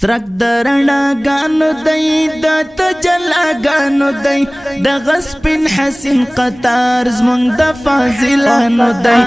سرک درنا گانو دی دا تجلا گانو دی دا غسپن حسین قطار زمون دا فازلانو دی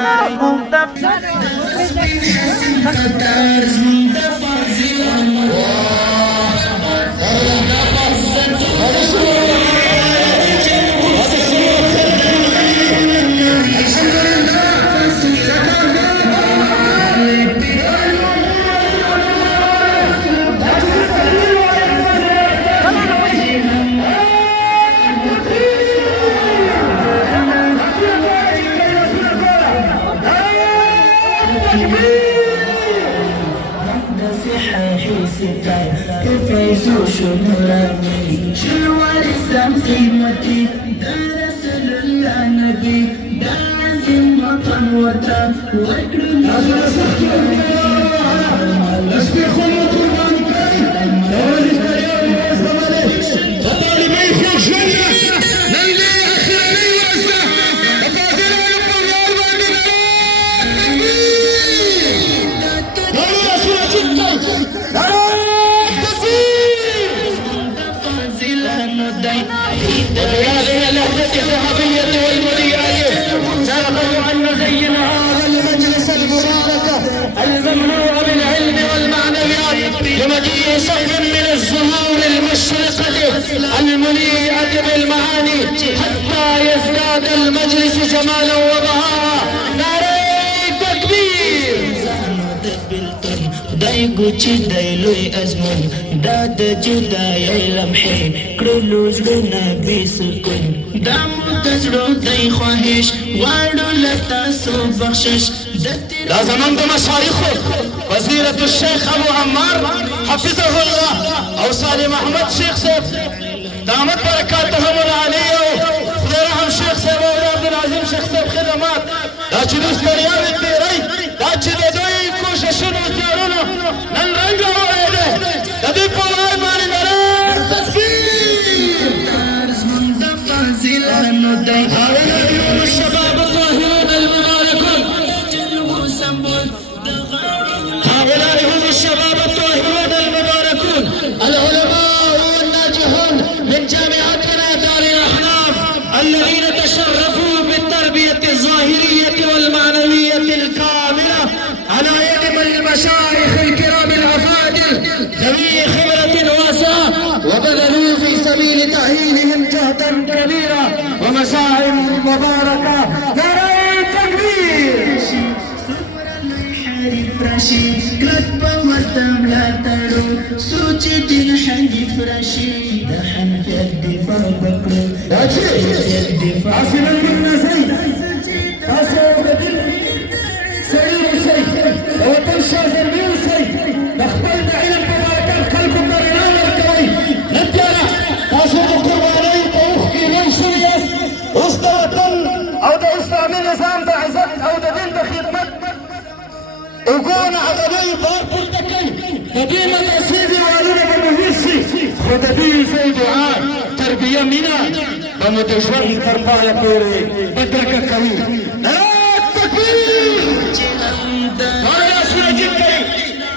كفايزو شمراني شنو الإسلام سيمتي دا رسول الله نبي دا عزيم وطن وطن وكل هذه اللحظة الذهبية والمذيعة سأقول أن نزين هذا المجلس المبارك الممنوع بالعلم والمعنويات بمجيء صف من الزهور المشرقة المليئة بالمعاني حتى يزداد المجلس جمالا وبهاء. ناري تكبير! خدای ګوچی دی لوی ازمون دا د جدای لمحې کړلو زړونه بې سکون دا مو د زړه دی خواهش غواړو له تاسو بخشش دا زمون د مشایخو وزیرة الشیخ ابو عمار حفظه الله او صالح محمد شیخ صاحب دامت برکاتهم العالیه خدای رحم شیخ صاحب او عبد العظیم شیخ صاحب خدمات دا چې د ستړیاوې تېرئ دا چې د دوی کوششونو زیارونو نن رنګ راوړی دی د دوی په وړاندې باندې نری تکبیر! زمون د فاضلانو دی هؤلاء الشباب الطاهرون المباركون هؤلاء هم الشباب الطاهرون المباركون العلماء والناجحون من جامعتنا دار الأحناف الذين تشرفوا بالتربية الظاهرية والمعنوية الكاملة على يد المشايخ الكرام الأفاضل ذوي خبرة واسعة وبذلوا في سبيل تأهيلهم جهدا كبيرا ومساعي مباركة. نعرة تكبير! راشي کلک په ورته ملاتړو سوچ دین حنیف راشي د حنفیت دفاع وکړو حنفیت دفاع حاصلا منا زي تاسو د دین سړي اوسئ د وطن شاذربي اوسئ د خپل د علم په برکت خلکو ته رڼا ورکوئ نن بیا تاسو د قربانۍ په اوښکې لوی شوي یاست اوس د وطن او د اسلامي نظام د عزت او د دین د خدمت وګونه عددي بار پورته کوي د دې مدرسې دیوالونه به مو هېڅ شي خو د دې زوی دعا تربیه مینه به مو د ژوند تر پایه پورې بدرګه کوي. نعرة تکبیر! ټول لاسونه جګ کړئ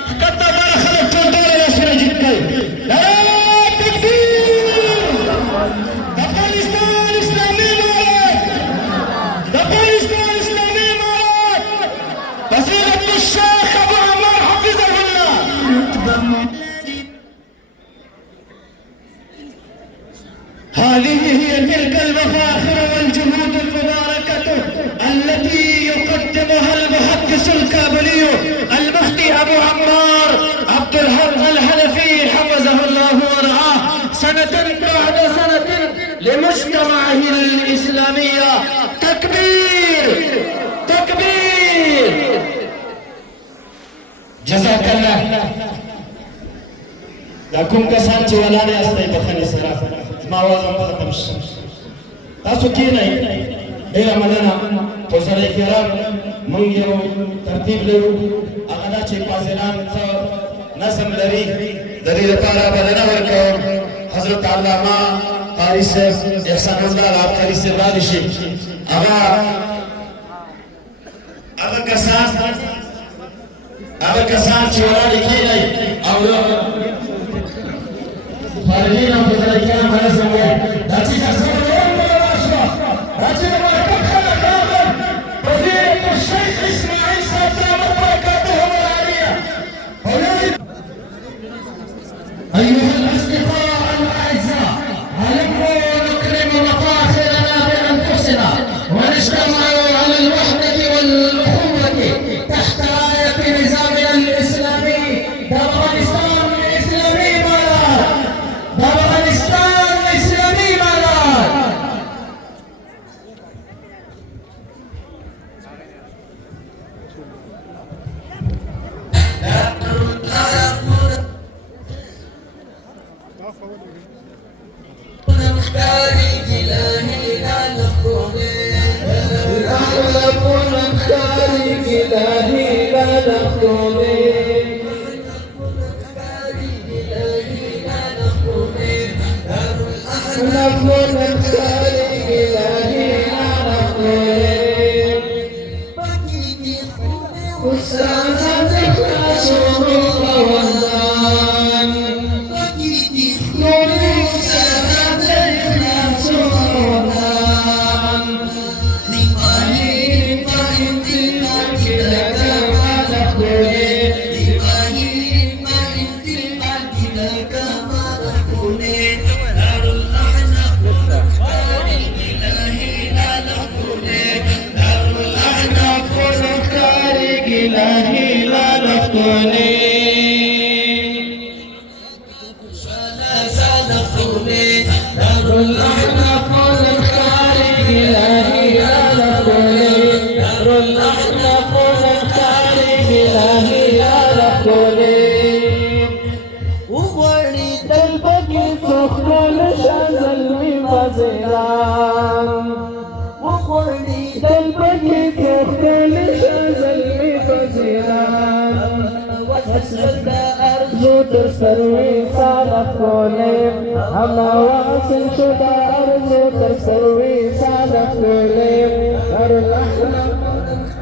ښکته باره خلک ټول ډېره لاسونه جګ کړئ. نعرة تکبیر! د افغانستان اسلامي امارت د افغانستان اسلامي امارت وزيرة الشيخ ابو عمار حفظه الله. هذه هي تلك المفاخر والجهود المباركة التي يقدمها المحدث الكابلي المفتي ابو عمار عبد الحق الحنفي حفظه الله ورعاه سنة بعد سنة لمجتمعه الإسلامية. تكبير! تكبير! جزاك الله. دا کوم کسان چې ولاړ یاستئ بخښنې سره زما اواز هم ختم شي تاسو کښېنئ ډېره مننه حضرای کرام موږ یو ترتیب لرو هغه دا چې فاضلان څه نظم لري د دې لپاره بلنه ورکوم حضرت علامه قاري صاحب احسان الله العبقري صاحب رالي شي هغه کسان چې ولاړ کښېنئ او خارجين أنفسنا الكلام على زمان لكن أصبر يوم ولا أشرف لكن ما تدخل كامل وزيرة الشيخ إسماعيل صدام بركاتهم العالية. أيها الأصدقاء الأعزاء هلموا نكرم مفاخرنا بأنفسنا ونجتمع على الوحدة والأخوة تحت راية نظامنا الإسلامي. دافغانستان الإسلامي مالك، دافغانستان الإسلامي مالك. ترسروي صالح كوليم أما واصل شدا أرجو ترسروي صالح كوليم دار الأحلام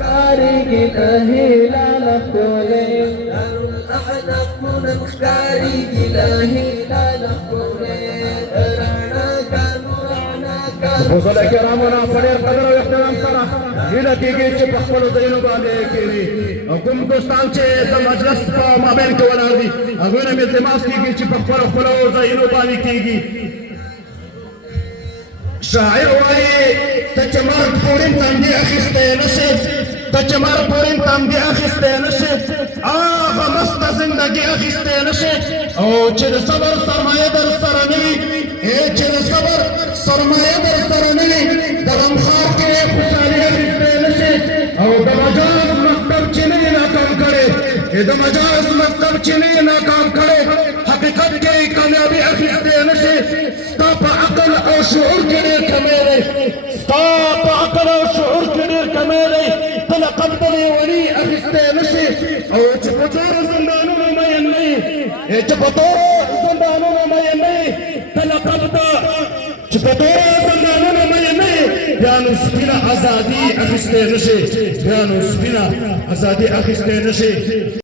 خارج الأهي لا نفتوليم دار الأحلام من خارج الأهي لا نفتوليم وصل كرامنا فلير قدر واحترام سره هنا کېږي چې په خپلو ځایونو باندې کېني او کوم دوستان چې د مجلس په مابین کې ولاړ دي هغوی نه مې التماس کېږي چې په خپلو ځایونو باندې کېږي. شاعر وایي ته چې مرګ پورې تندې اخیستی نه شې، ته چې مرګ پورې تندې اخیستی نه شې، هغه مسته زندګي اخیستی نه شې. او چې د صبر سرمایه در سره نه وي، چې د صبر سرمایه در سره نه وي، د غمخوار کې خوشحالي اخیستی نه شې. او د مجاز مکتب چې نه یې ناکام کړی، د مجاز مکتب چې نه یې ناکام کړی، حقیقت کې کامیابي اخیستی نه شې. ستا په عقل او شعور کې ډېر کمی دی، ستا په عقل او شعور کې ډېر کمی دی. ته لقب د لیوني اخیستی نه شې. او چې په تورو زندانونو مین نه یې، چې په تورو زندانونو مین نه یې، ته لقب ته چې په تورو زندانونو مین نه یې، بیا نو سپینه ازادي اخیستی نه شې، بیا نو سپینه ازادي اخیستی نه شې.